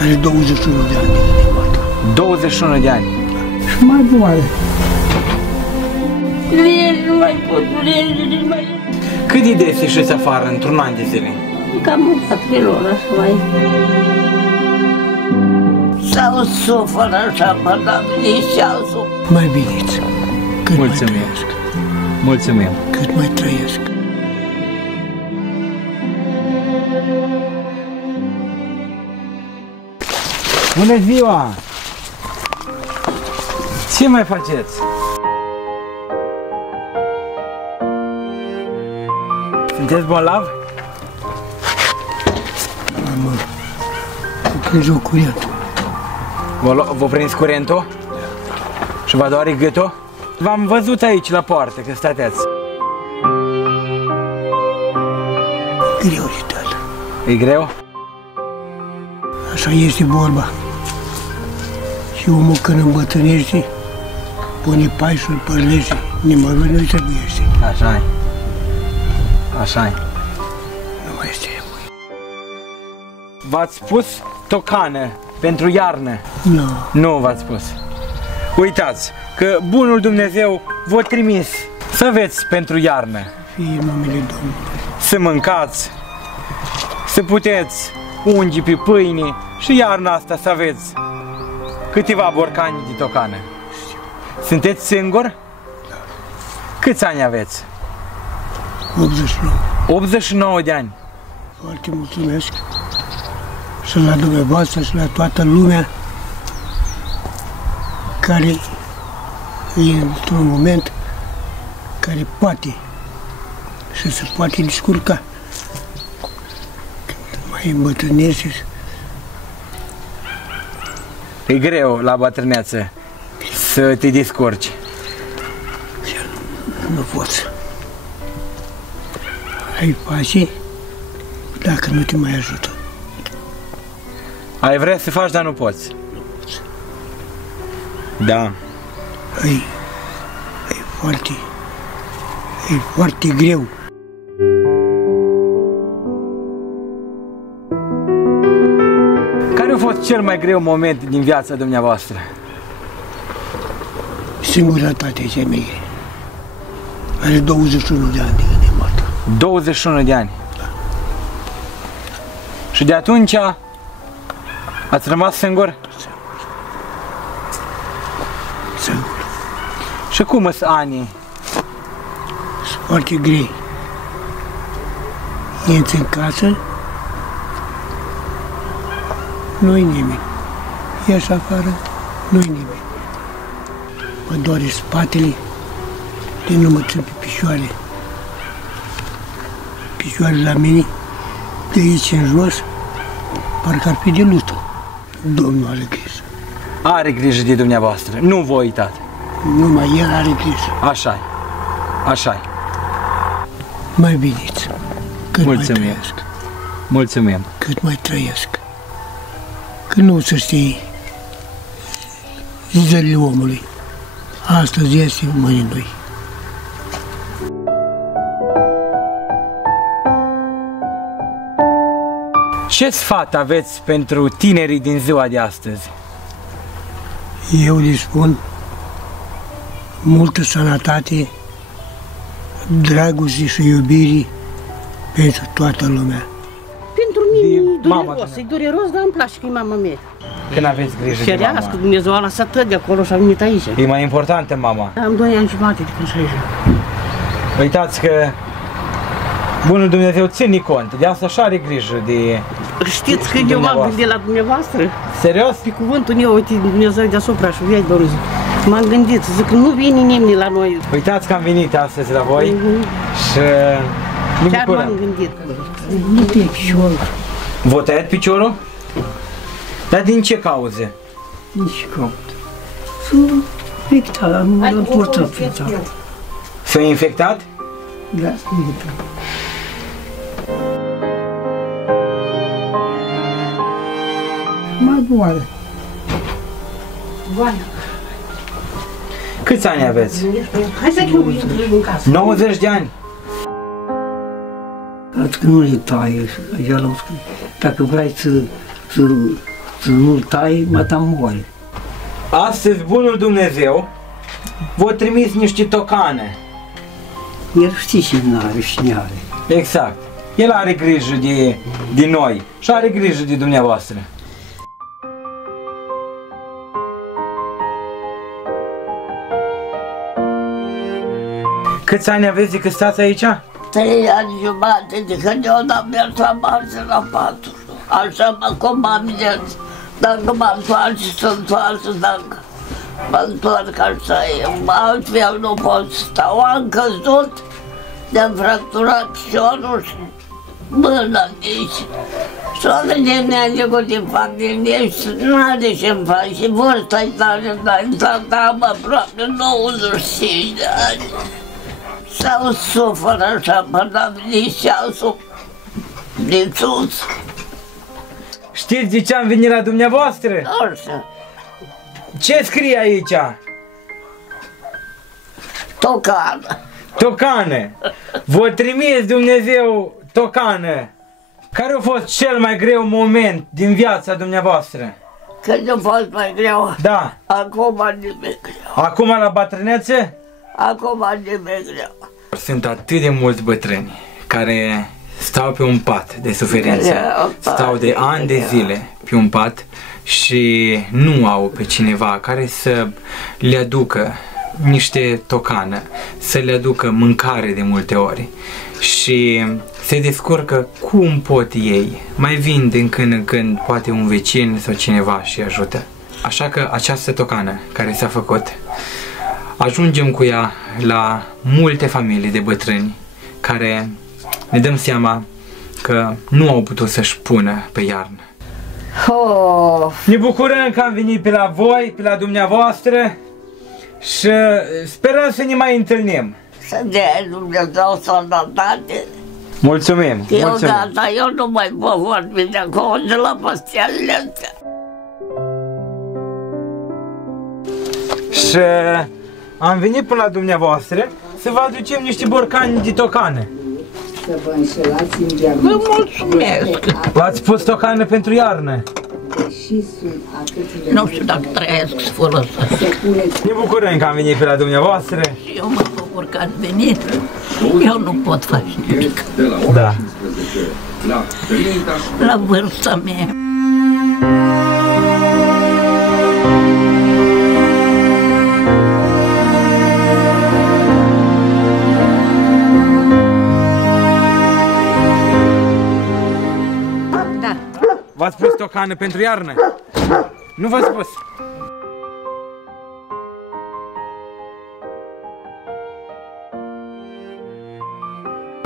Are 21 de ani de când e moartă. 21 de ani. Și mai moare. Nu mai pot, nu mai... Cât de des ieșiți afară într-un an de zile? Cam un 4 ori, așa mai... Sau sufăr așa, până la venit ceasul. Mai biniți. Cât Mulțumim. mai trăiesc. Mulțumim. Cât mai trăiesc. Bună ziua! Ce mai faceți? Sunteți bolnav? Mamă, când joc curentul. Vă prins curentul? Și vă doare gâtul? V-am văzut aici la poartă, că stateați. Greu de tot. E greu? Așa este vorba. Și omul când îmbătrânește, pune paisul, părlește, nimărul nu-i trebuiește. Așa-i. Așa-i. Nu mai este nevoie. V-ați pus tocană pentru iarnă? Nu. Nu v-ați spus. Uitați că bunul Dumnezeu v-a trimis să aveți pentru iarnă. Fie numele Domnului. Să mâncați, să puteți ungi pe pâine și iarna asta să aveți câteva borcani de tocană. Sunteți singur? Da. Câți ani aveți? 89. 89 de ani. Foarte mulțumesc și la dumneavoastră și la toată lumea care e într-un moment care poate și se poate descurca. Când mai îmbătrânește, E greu la bătrânețe să te descurci. nu poți. Ai face dacă nu te mai ajută. Ai vrea să faci, dar nu poți. Da. E foarte greu. Care a fost cel mai greu moment din viața dumneavoastră? Singurătatea cea mai grea. Are 21 de ani de când e moartă. 21 de ani. Și de atunci ați rămas singur? Singur. Și cum sunt anii? Sunt foarte grei. Intri în casă, nu-i nimeni. Ieși afară, nu-i nimeni. Mă doare spatele, de nu mă țin pe picioare. Picioarele la mine, de aici în jos, parcă ar fi de lutul. Domnul are grijă. Are grijă de dumneavoastră, nu vă uitați. Numai El are grijă. Așa-i, așa-i. Mai biniți. Cât Mulțumim. mai trăiesc. Mulțumim. Cât mai trăiesc. Că nu să știi zilele omului. Astăzi este, mâine nu-i. Ce sfat aveți pentru tinerii din ziua de astăzi? Eu le spun multă sănătate, dragoste și iubire pentru toată lumea. Pentru mine e mama dureros, e dureros, dar îmi place că e mama mea. Când aveți grijă de Cerească, mama? Dumnezeu a lăsat tot de acolo și a venit aici. E mai importantă mama. Am 2 ani jumate de când și aici. Uitați că bunul Dumnezeu ține cont, de asta și are grijă de... Știți că eu m-am gândit la dumneavoastră? Serios? Pe cuvântul meu, uite, Dumnezeu deasupra și viața Domnului. M-am gândit, zic că nu vine nimeni la noi. Uitați că am venit astăzi la voi și ne Chiar bucurăm. m-am gândit. Nu te picior, V-a tăiat piciorul? Dar din ce cauze? nici caut. Sunt pictat, am purtat pictat. S-a infectat? Da, pictat. Mai boare. Goană. Câți ani aveți? Hai să nu intri în casă. 90 de ani. Atunci că nu le taie, așa l-am scris. Dacă vrei să Să nu-l tai, mă moare. Astăzi bunul Dumnezeu v-a trimis niște tocane. El știe și n-are și n-are. Exact. El are grijă de noi și are grijă de dumneavoastră. Câți ani aveți de când stați aici? 3 ani jumate de când eu n-am mers la masă la patru. Așa cum am zis, dacă mă întoarce, să întoarce, dacă mă întorc așa e. Altfel nu pot sta. Am căzut, ne-am fracturat piciorul și mâna aici. Soară de mea cu din fac din ei și n-are ce-mi fac și vârsta-i tare, dar am aproape 95 de ani. Sau sufăr așa până am venit ceasul din sus. Știți de ce am venit la dumneavoastră? Așa. Ce scrie aici? Tocană. Tocană. V-a trimis Dumnezeu tocană. Care a fost cel mai greu moment din viața dumneavoastră? Când a fost mai greu? Da. Acum nimic greu. Acum la bătrânețe? Acum nimic greu. Sunt atât de mulți bătrâni care stau pe un pat de suferință, stau de ani de zile pe un pat și nu au pe cineva care să le aducă niște tocană, să le aducă mâncare de multe ori și se descurcă cum pot ei. Mai vin din când în când poate un vecin sau cineva și ajută. Așa că această tocană care s-a făcut, ajungem cu ea la multe familii de bătrâni care ne dăm seama că nu au putut să-și pună pe iarnă. Oh. Ne bucurăm că am venit pe la voi, pe la dumneavoastră și sperăm să ne mai întâlnim. Să dea Dumnezeu sănătate. Mulțumim! Eu mulțumim. gata, eu nu mai pot vorbi de acolo, de la păstialele astea. Și am venit până la dumneavoastră să vă aducem niște borcani de tocană. Să vă înșelați în diagnostic. Vă mulțumesc! V-ați pus tocană pentru iarnă? Deși sunt atât de Nu știu dacă trăiesc fără asta. Ne bucurăm că am venit pe la dumneavoastră. Și eu mă bucur că am venit. Eu nu pot face nimic. Da. La vârsta mea. Da. V-ați pus tocană pentru iarnă? Nu v-ați pus?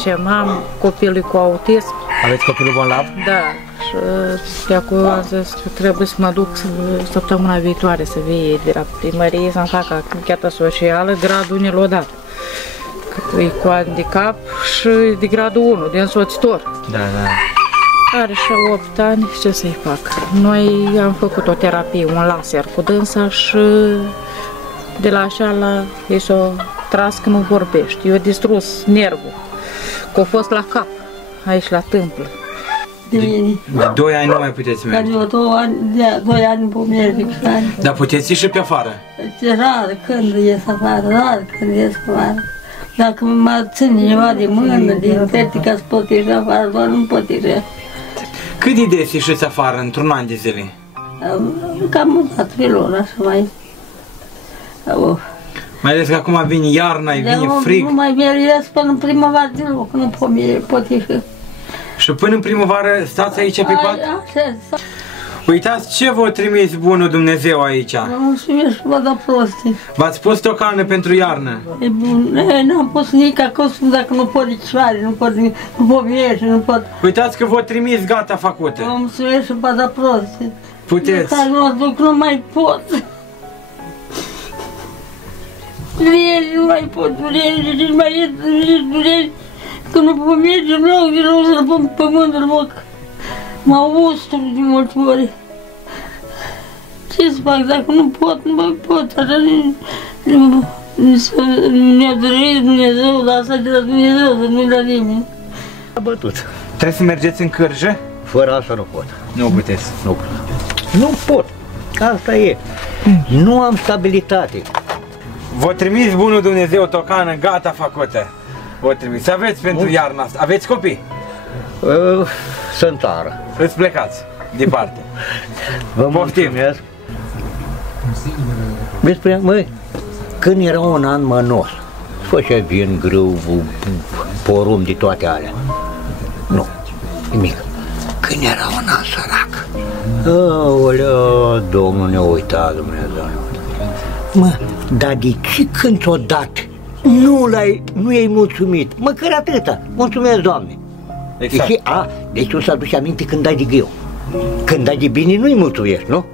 Și am copilul cu autism. Aveți copilul bolnav? Da. Și de acolo am zis că trebuie să mă duc săptămâna viitoare să vie de la primărie să-mi facă anchetă socială, gradul ne l-a dat. Că e cu handicap și de gradul 1, de însoțitor. Da, da. Are și 8 ani, ce să-i fac? Noi am făcut o terapie, un laser cu dânsa și de la așa la ei s-o tras că nu vorbește. I-a distrus nervul, că a fost la cap, aici la tâmplă. De 2 ani nu mai puteți Dar merge. eu 2 ani pe merg. Dar puteți ieși pe afară. Ce rar când ies afară, rar când ies afară. Dacă mă țin cineva de mână, din terte ca să pot ieși afară, doar nu pot ieși. Cât de des ieșiți afară într-un an de zile? Cam dat felul așa mai. Mai ales că acum vine iarna, vine frig. Nu mai ies până în primăvară deloc, nu pot ieși. Și până în primăvară stați aici pe pat? Așa, Uitați ce v-a trimis bunul Dumnezeu aici. mulțumesc și vă dau prostii. V-ați pus tocană pentru iarnă. E bun, n-am pus nici acolo, dacă nu pot nici soare, nu pot ieși, nu pot. Uitați că v-a trimis gata făcută. Vă mulțumesc și vă dau prostii. Puteți. Dar mă duc, nu mai pot. Dureri, nu mai pot, dureri, nici mai ies, nici dureri. Că nu pot merge în loc, din loc să-l pun pe pământ în loc. Mă ustru de multe ori. Ce să fac dacă nu pot, nu mai pot, așa ne-a dorit Dumnezeu, dar asta de la Dumnezeu, să nu-i la nimeni. A bătut. Trebuie să mergeți în cârjă? Fără asta nu pot. Nu puteți. Nu pot. Nu pot. Asta e. Nu am stabilitate. Vă trimis bunul Dumnezeu tocană gata făcută. Vă trimis. Să aveți pentru iarna asta. Aveți copii? Sunt țară. Îți plecați departe. Vă mulțumesc. Despre, măi, când era un an mănos, făcea vin, grâu, porumb de toate alea. Nu, nimic. Când era un an sărac, aoleu, Domnul ne-a uitat, Dumnezeu. Mă, dar de ce când ți-o dat nu i-ai mulțumit? Măcar atâta, mulțumesc, Doamne. Exact. Deci tu să aduci aminte când dai de greu. Când dai de bine nu-i mulțumești, nu?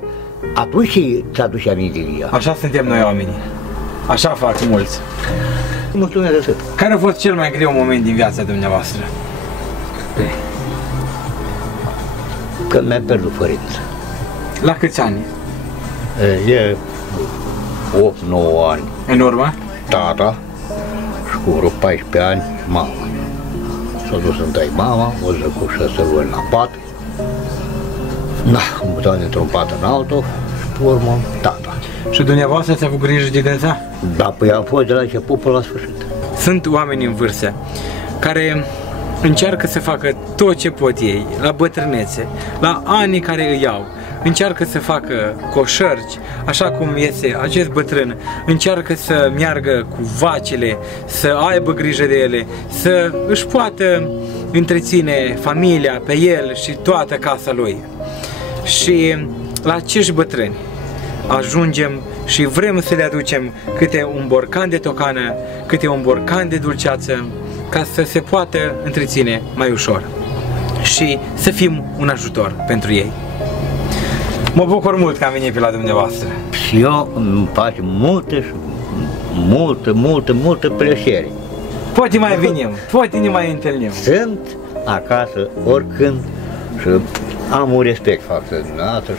Atunci ți aduci aminte de ea. Așa suntem noi oamenii. Așa fac mulți. Mulțumesc de atât. Care a fost cel mai greu moment din viața dumneavoastră? Când mi-a pierdut părința. La câți ani? E 8-9 ani. În urmă? Tata și cu vreo 14 ani mama. S-a dus să-mi mama, o zăcușă să văd la pat. Da, am mutat dintr-un pat în altul și pe urmă tata. Și dumneavoastră ați avut grijă de dânsa? Da, păi am fost de la început până la sfârșit. Sunt oameni în vârstă care încearcă să facă tot ce pot ei, la bătrânețe, la anii care îi iau. Încearcă să facă coșărci, așa cum este acest bătrân, încearcă să meargă cu vacile, să aibă grijă de ele, să își poată întreține familia pe el și toată casa lui. Și la acești bătrâni ajungem și vrem să le aducem câte un borcan de tocană, câte un borcan de dulceață, ca să se poată întreține mai ușor și să fim un ajutor pentru ei. Mă bucur mult că am venit pe la dumneavoastră. Și eu îmi face multă plăcere. Poate mai venim, poate ne mai întâlnim. Sunt acasă oricând și am un respect față de dumneavoastră.